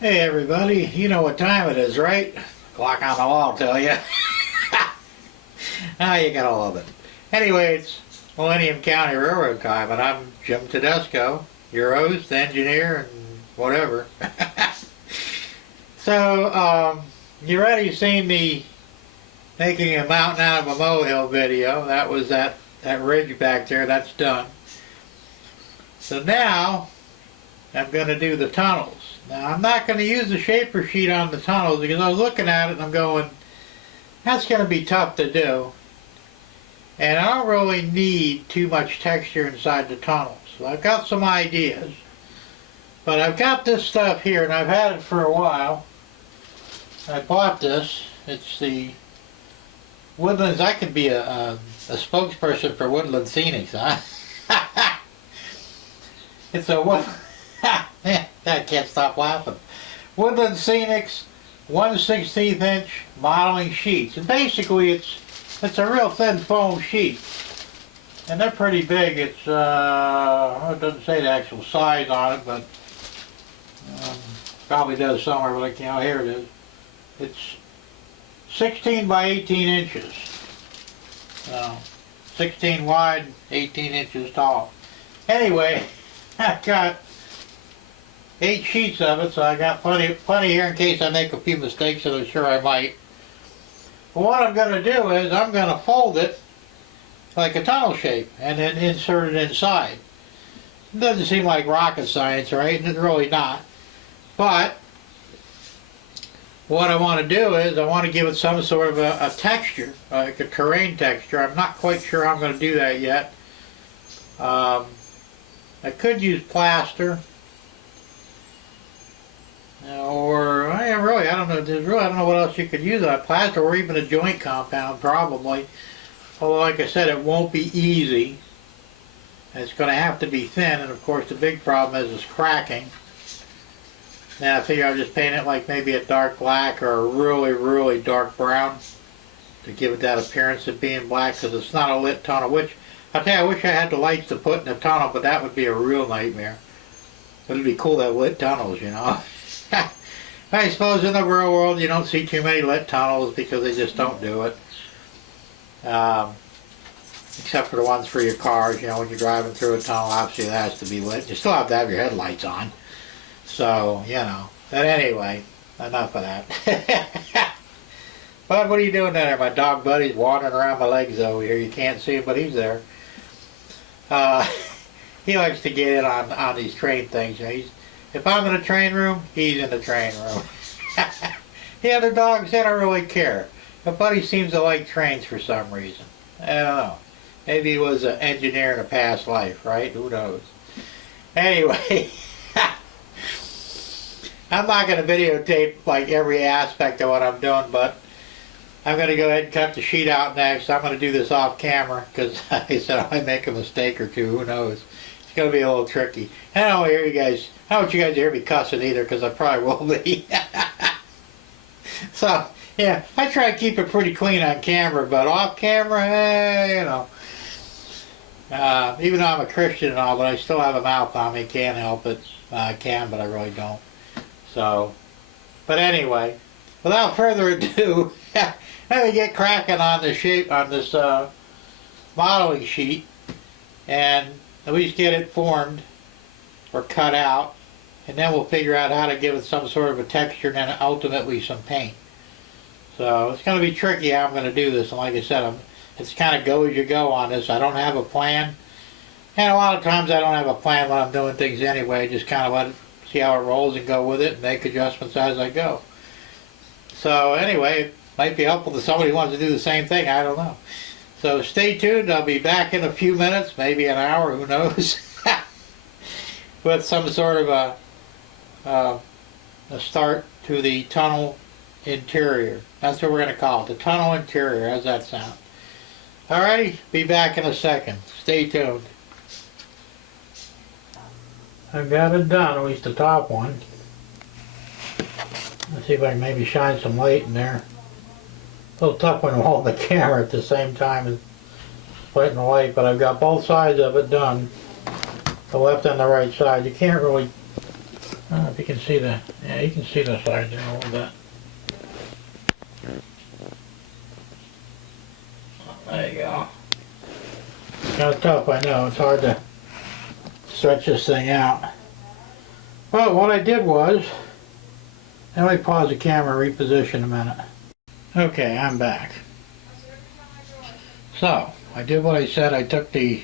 Hey everybody, you know what time it is, right? Clock on the wall tell you. Ah, you gotta love it. Anyway, it's Millennium County Railroad time, and I'm Jim Tedesco, your host, engineer, and whatever. So, you already seen me making a mountain out of a molehill video. That was that ridge back there, that's done. So now, I'm going to do the tunnels. Now, I'm not going to use the shaper sheet on the tunnels because I was looking at it and I'm going, that's going to be tough to do. And I don't really need too much texture inside the tunnels. So I've got some ideas. But I've got this stuff here and I've had it for a while. I bought this. It's the Woodlands. I could be a spokesperson for Woodland Scenics, huh? It's a wood. I can't stop laughing. Woodland Scenics 1/16 inch modeling sheets, and basically it's a real thin foam sheet, and they're pretty big. It's it doesn't say the actual size on it, but probably does somewhere. But like, you know, here it is. It's 16 by 18 inches. 16 wide, 18 inches tall. Anyway, I've got 8 sheets of it, so I got plenty here in case I make a few mistakes, and I'm sure I might. But what I'm going to do is I'm going to fold it like a tunnel shape and then insert it inside. It doesn't seem like rocket science, right? It's really not. But what I want to do is I want to give it some sort of a texture, like a terrain texture. I'm not quite sure how I'm going to do that yet. I could use plaster. Or I don't know. I don't know what else you could use on plaster, or even a joint compound, probably. Although, like I said, it won't be easy. It's going to have to be thin, and of course, the big problem is cracking. Now, I figure I'll just paint it like maybe a dark black or a really, really dark brown to give it that appearance of being black, because it's not a lit tunnel. Which I tell you, I wish I had the lights to put in a tunnel, but that would be a real nightmare. It would be cool to have lit tunnels, you know. I suppose in the real world you don't see too many lit tunnels because they just don't do it. Except for the ones for your cars, you know, when you're driving through a tunnel, obviously it has to be lit. You still have to have your headlights on. So, you know. But anyway, enough of that. But what are you doing down there? My dog buddy's wandering around my legs over here. You can't see him, but he's there. He likes to get in on these train things. You know, if I'm in a train room, he's in the train room. The other dogs, they don't really care. But Buddy seems to like trains for some reason. I don't know. Maybe he was an engineer in a past life, right? Who knows? Anyway, I'm not going to videotape like every aspect of what I'm doing, but I'm going to go ahead and cut the sheet out next. I'm going to do this off camera because I said I might make a mistake or two. Who knows? It's going to be a little tricky. I don't want you guys to hear me cussing either, because I probably will be. So, yeah, I try to keep it pretty clean on camera, but off camera, you know. Even though I'm a Christian and all, but I still have a mouth on me. Can't help it. I can, but I really don't. So, but anyway, without further ado, let me get cracking on this shape, on this modeling sheet, and at least get it formed or cut out, and then we'll figure out how to give it some sort of a texture and then ultimately some paint. So it's going to be tricky how I'm going to do this, and like I said, it's kind of go as you go on this. I don't have a plan, and a lot of times I don't have a plan when I'm doing things anyway. Just kind of see how it rolls and go with it and make adjustments as I go. So anyway, it might be helpful to somebody who wants to do the same thing. I don't know. So stay tuned. I'll be back in a few minutes, maybe an hour, who knows, with some sort of a start to the tunnel interior. That's what we're going to call it, the tunnel interior. How's that sound? Alrighty, be back in a second. Stay tuned. I've got it done, at least the top one. Let's see if I can maybe shine some light in there. A little tough when I'm holding the camera at the same time as lighting the light, but I've got both sides of it done. The left and the right side. You can't really I don't know if you can see the, yeah, you can see the side there a little bit. There you go. Kind of tough, I know. It's hard to stretch this thing out. Well, what I did was, let me pause the camera and reposition a minute. Okay, I'm back. So, I did what I said. I took the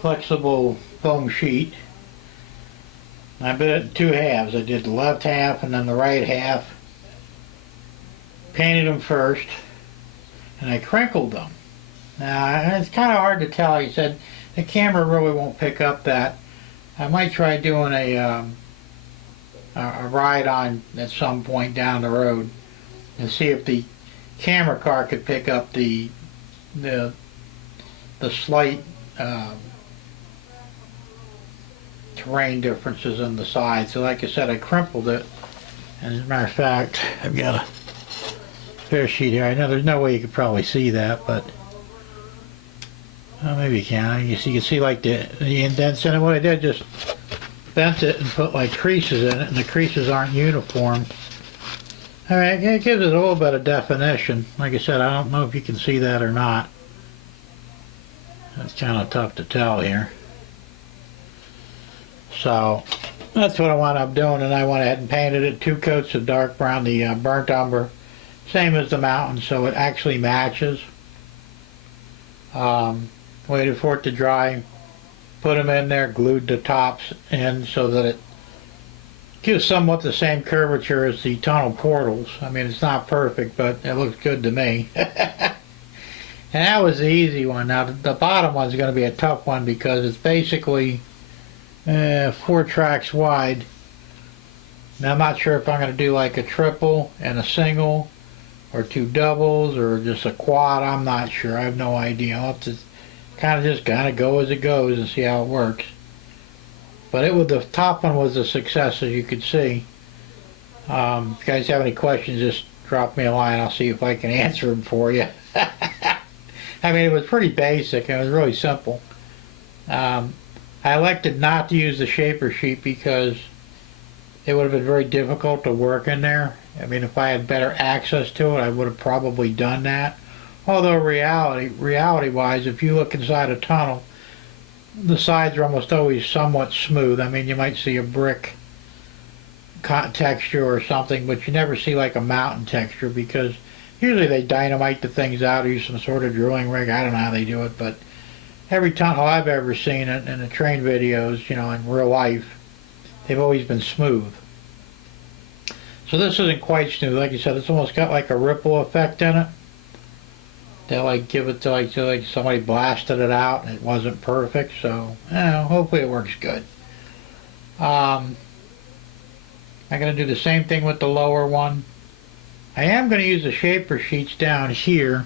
flexible foam sheet. I bit it in two halves. I did the left half and then the right half. Painted them first, and I crinkled them. Now, it's kind of hard to tell. He said the camera really won't pick up that. I might try doing a ride on at some point down the road and see if the camera car could pick up the slight terrain differences in the side. So like I said, I crimpled it, and as a matter of fact, I've got a spare sheet here. I know there's no way you could probably see that, but well, maybe you can. You can see like the indents in it. What I did, just bent it and put like creases in it, and the creases aren't uniform. Alright, it gives it a little bit of definition. Like I said, I don't know if you can see that or not. It's kind of tough to tell here. So, that's what I wound up doing, and I went ahead and painted it 2 coats of dark brown, the burnt umber, same as the mountain, so it actually matches. Waited for it to dry, put them in there, glued the tops in so that it gives somewhat the same curvature as the tunnel portals. I mean, it's not perfect, but it looks good to me. And that was the easy one. Now, the bottom one's going to be a tough one because it's basically 4 tracks wide. Now, I'm not sure if I'm going to do like a triple and a single, or 2 doubles, or just a quad. I'm not sure. I have no idea. I'll have to kind of go as it goes and see how it works. But the top one was a success, as you could see. If you guys have any questions, just drop me a line. I'll see if I can answer them for you. I mean, it was pretty basic. It was really simple. I elected not to use the shaper sheet because it would have been very difficult to work in there. I mean, if I had better access to it, I would have probably done that. Although reality-wise, if you look inside a tunnel, the sides are almost always somewhat smooth. I mean, you might see a brick texture or something, but you never see like a mountain texture because usually they dynamite the things out or use some sort of drilling rig. I don't know how they do it, but every tunnel I've ever seen it in the train videos, you know, in real life, they've always been smooth. So this isn't quite smooth. Like you said, it's almost got like a ripple effect in it. They like give it to like somebody blasted it out and it wasn't perfect. So hopefully it works good. I'm going to do the same thing with the lower one. I am going to use the shaper sheets down here.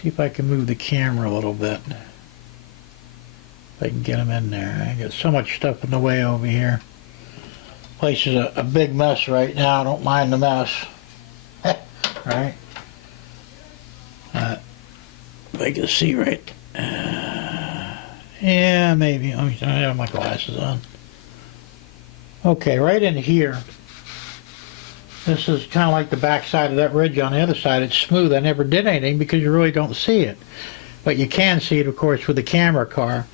See if I can move the camera a little bit. If I can get them in there. I got so much stuff in the way over here. Place is a big mess right now. I don't mind the mess. Right? If I can see right. Yeah, maybe. I have my glasses on. Okay, right in here. This is kind of like the back side of that ridge on the other side. It's smooth. I never did anything because you really don't see it. But you can see it, of course, with the camera car.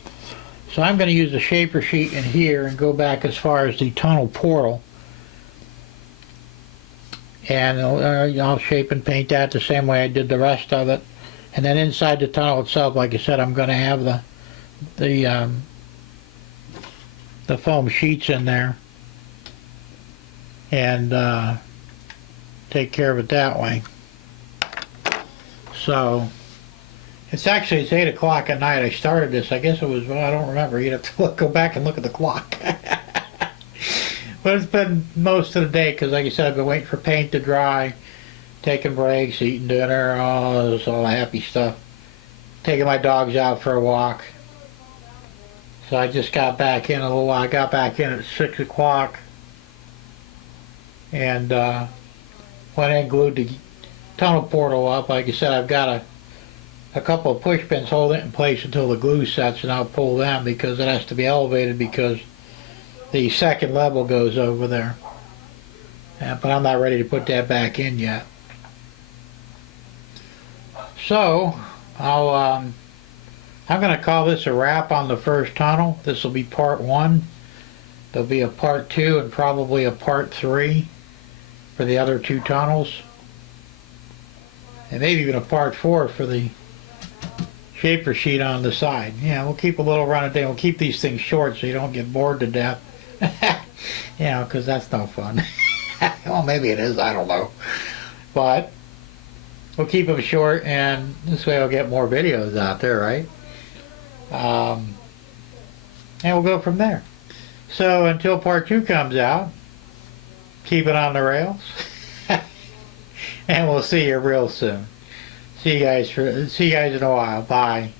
So I'm going to use the shaper sheet in here and go back as far as the tunnel portal. And I'll shape and paint that the same way I did the rest of it. And then inside the tunnel itself, like I said, I'm going to have the foam sheets in there. And take care of it that way. So it's 8 o'clock at night. I started this. I guess it was, well, I don't remember. You'd have to go back and look at the clock. But it's been most of the day because, like I said, I've been waiting for paint to dry, taking breaks, eating dinner, all the happy stuff. Taking my dogs out for a walk. So I just got back in a little while. I got back in at 6 o'clock. And went in and glued the tunnel portal up. Like I said, I've got a couple of push pins holding it in place until the glue sets, and I'll pull them because it has to be elevated because the second level goes over there. But I'm not ready to put that back in yet. So I'm going to call this a wrap on the first tunnel. This will be part 1. There'll be a part 2 and probably a part 3 for the other 2 tunnels. And maybe even a part 4 for the shaper sheet on the side. Yeah, we'll keep a little running thing. We'll keep these things short so you don't get bored to death. You know, because that's no fun. Well, maybe it is, I don't know. But we'll keep them short, and this way I'll get more videos out there, right? And we'll go from there. So until part 2 comes out, keep it on the rails. And we'll see you real soon. See you guys in a while. Bye.